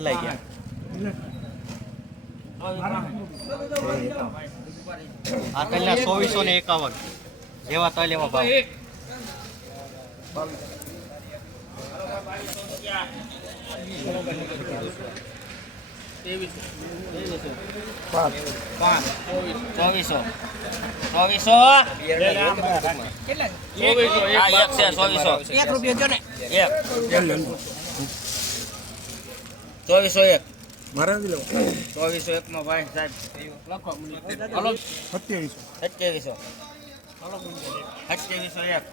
કેટલા ગયા? આ તલના ચોવીસો ને એકાવન. જેવા તલ એવા ભાવ ચોવીસો. ચોવીસો આ એક છે ચોવીસો. એક રૂપિયો જો ને. એક. ચોવીસો એક. ચોવીસો એક માં ભાઈ સાહેબ હલો. સત્યાવીસો. સત્યાવીસો. એક.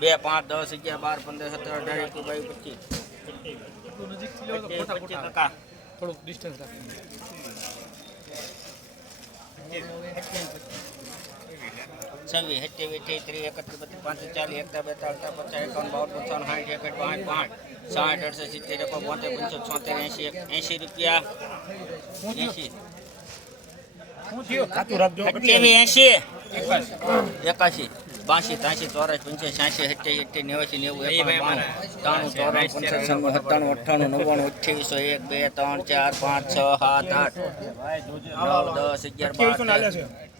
બે પાંચ દસ અગિયાર બાર પંદર સત્તર અઢાર એકવીસ બાવીસ પચીસ. થોડુંક ડિસ્ટન્સ રાખો છવ્વીસ સત્યાવીસ ત્રીસ એકત્રીસ બત્રીસ પાંત્રીસ ચાલીસ એકતા બેતાળીસ પચાસ એકાવન બાવન પંચાવન સાઠ એકઠ પાંચ પાંચ સાઠ અડસો સિત્તેર એકો બોતેર પંચો છોતેર એંશી એંશી રૂપિયા. એંશી. એકાશી. બાસી ત્રાસી ચોરાસ પંચ્યાસી છ્યાસી સત્યાસી અઠ્યાસી નેવાસી નેવું એકાણું ત્રાણું ચોરાણું પંચાસી સત્તાણું અઠ્ઠાણું નવ્વાણું અઠ્યાવીસો એક બે ત્રણ ચાર પાંચ છ સાત આઠ નવ દસ અગિયાર બાર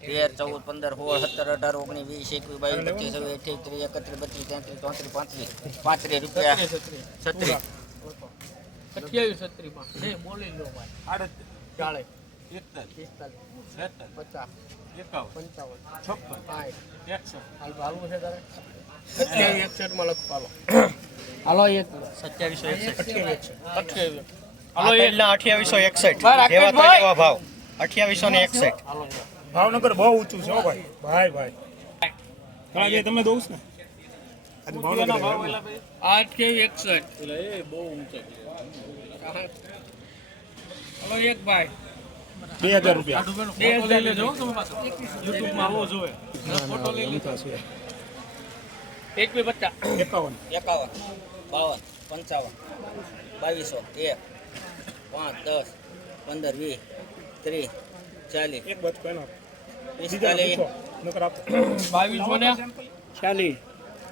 તેર ચૌદ પંદર સોળ સત્તર અઢાર ઓગણીસ વીસ એકવીસ બાવીસ પચીસ છવ્વીસ અઠ્યાવીસ ત્રીસ એકત્રીસ બત્રીસ તેત્રીસ ચોત્રીસ પાંત્રીસ પાંત્રીસ રૂપિયા છત્રીસ. અઠ્યાવીસ છત્રીસ બોલી લો ભાઈ. ચાલે. પિસ્તાલીસ પચાસ પંચાવન છપ્પન સાઠ. હાલ હાલવું છે તારે? સત્યાવીસ. એકસઠમાં લખ પાલો હાલો એક. સત્યાવીસો એકસઠ. અઠ્યાવીસ. એકસઠ. ભાવ. અઠ્યાવીસો ને એકસઠ. હાલો ભાવનગર બહુ ઊંચું છે હો ભાઈ. ભાઈ ભાઈ. કાલે તમે દઉં ને? આજે ભાવનગર આવ્યું. આ અઠ્યાવીસ એકસઠ. એ બહુ ઊંચા હાલો એક ભાઈ. બે હજાર રૂપિયા. બે હજાર લેજો યુટ્યુબમાં આવો જોવે ફોટો લઈ લીધો છે એક બે પચાસ એકાવન. એકાવન બાવન પંચાવન બાવીસો એક પાંચ દસ પંદર વીસ ત્રીસ ચાલીસ એક બચકો પિસ્તાલીસ બાવીસ મને ચાલીસ.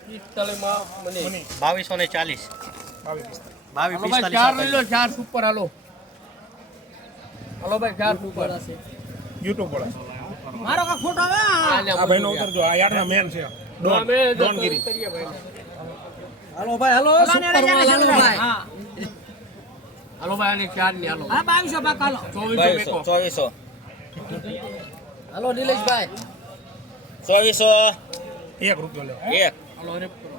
પિસ્તાલીસમાં મને. મને બાવીસો ને ચાલીસ. બાવીસ. ચાર લઈ લો ચાર સુપર હાલો. હાલો ભાઈ ગાર ઉપર છે યુટ્યુબ પર મારો કા ફોટો આવે? આ ભાઈનો ઉતરજો. આ યારના મેન છે. ડોન ડોનગીરી. હાલો ભાઈ હલો સુપર માલ હાલો ભાઈ. હલો ભાઈ આની ચારની હલો. હા બાવીસો પાક હાલો. ચોવીસો બાવીસો મેકો. ચોવીસો. હાલો નિલેશભાઈ. ચોવીસો એક રૂપિયો લે. એક. હાલો રેપ કરો.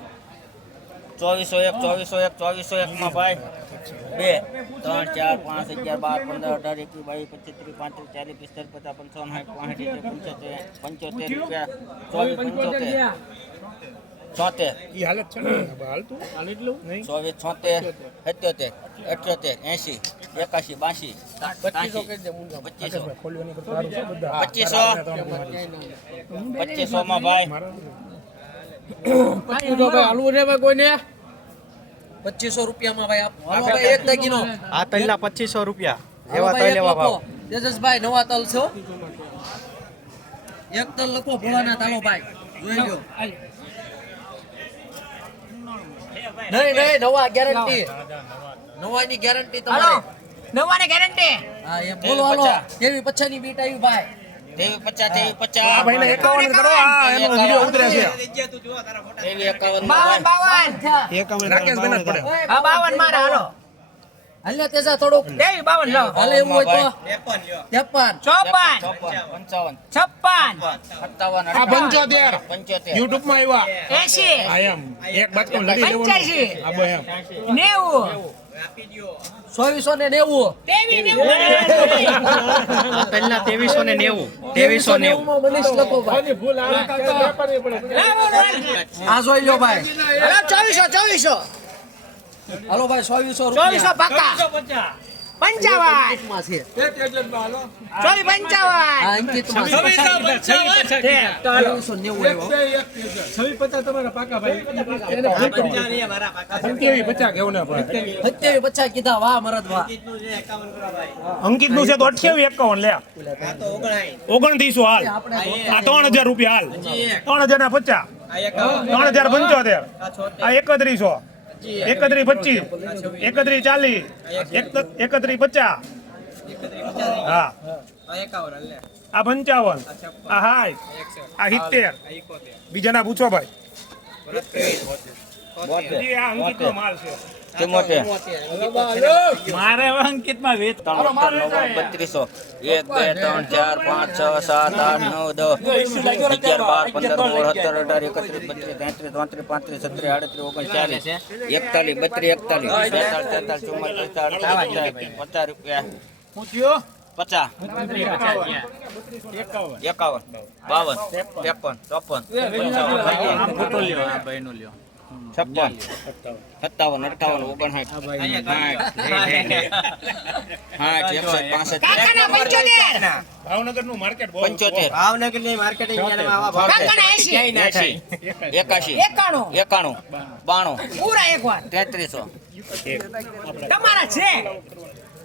ચોવીસો એક ચોવીસો એક ચોવીસો એક માં ભાઈ. બે ત્રણ ચાર પાંચ અગિયાર બાર પંદર અઢાર એકવીસ બાવીસ પચીસ ત્રીસ પાંત્રીસ ચાલીસ પિસ્તાલીસ પચાસ પંચાવન સાઠ પાંસઠ પંચોતેર પંચોતેર રૂપિયા ચોવીસ પંચોતેર. છોતેર. ઈ હાલત છે ને? હવે હાલતું હાલ એટલું? નહીં? ચોવીસ છોતેર સત્યોતેર અઠ્યોતેર એંશી એકાશી બાસી પચીસો માં ભાઈ પચીસો. ભાઈ હાલવું છે ભાઈ. કોઈને? પચીસો રૂપિયામાં ભાઈ આપો હાલો ભાઈ એક દાગીનો. આ તલના પચીસો રૂપિયા. એવા તલ એવા લખો ભાવ. તેજસભાઈ નવા તલ છો? એક તલ લખો ભોળાના તાલો ભાઈ જોઈ લો નહીં નહીં નવા ગેરંટી નવાની ગેરંટી તમારે. નવાની ગેરંટી હા એ બોલો હાલો. કેવી પછાની બીટ આવી ભાઈ? તેવી પચાસ તેવી આ પચાસ. ભાઈને એકાવન કરો આ એનો વિડિયો ઉતરે છે. તેવી એકાવન બાવન બાવન. એકાવન રાકેશભાઈ જ પડે. હા બાવન મારે હાલો. હાલે તેજા થોડુંક. દેવી બાવન લો. હાલે એવું હોય તો. ત્રેપન ચોપન. પંચાવન. છપ્પન. સત્તાવન આ પંચોતેર. પંચોતેર. યુટ્યુબમાં આવ્યા. એસી આ એમ. એક બાજુ લડી લેવાનું. આ બે એમ. નેવું. ચોવીસો ને નેવું. તલના ત્રેવીસો ને નેવું. ત્રેવીસો નેવું. આ જોઈ લો ભાઈ. હાલો ચોવીસો ચોવીસો. હાલો ભાઈ ચોવીસો ચોવીસો પાકા. પંચાવન. પચાસ કેવું ના પચાસ. કીધા વાહ મરદ વાહ. અંકિતનું છે તો અઠ્યાવી એકાવન લે. ઓગણત્રીસો હાલ. આ ત્રણ હજાર રૂપિયા હાલ. ત્રણ હજાર ના પચાસ ત્રણ હજાર પંચોતેર. આ એકત્રીસો. એકત્રીસ પચીસ. એકત્રી ચાલીસ. એકત્રી પચાસ. હા. આ પંચાવન. આ હાય આ સિત્તેર. બીજાના પૂછો ભાઈ. બત્રીસો. એક બે ત્રણ ચાર પાંચ છ સાત આઠ નવ દસ અગિયાર બાર પંદર સોળ સત્તર અઢાર એકત્રીસ બત્રીસ તેત્રીસ ચોત્રીસ પાંત્રીસ છત્રીસ આડત્રીસ ઓગણચાલીસ એકતાલીસ બત્રીસ એકતાલીસ. બેતાલીસ તેતાલીસ ચુમ્માલીસ પિસ્તાલીસ પચાસ રૂપિયા. પચાસ. એકાવન. બાવન. ત્રેપન ચોપન. છપ્પન. સત્તાવન અઠાવન ઓગણસાઠ. સાઠ એકસઠ પાસઠ. પંચોતેર. માર્કેટ પંચોતેર. એસી એકાશી. એકાણું. એકાણું. બાણું. પૂરા એક તેત્રીસો. તમારા છે.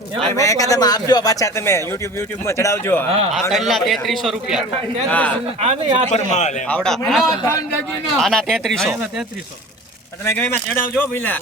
આપજો પાછા તમે યુટ્યુબ યુટ્યુબમાં ચડાવજો. આ પહેલા તેત્રીસો રૂપિયા. પર માલ આવડા. આના તેત્રીસો. તેત્રીસો. તમે ગમે ચડાવજો પેલા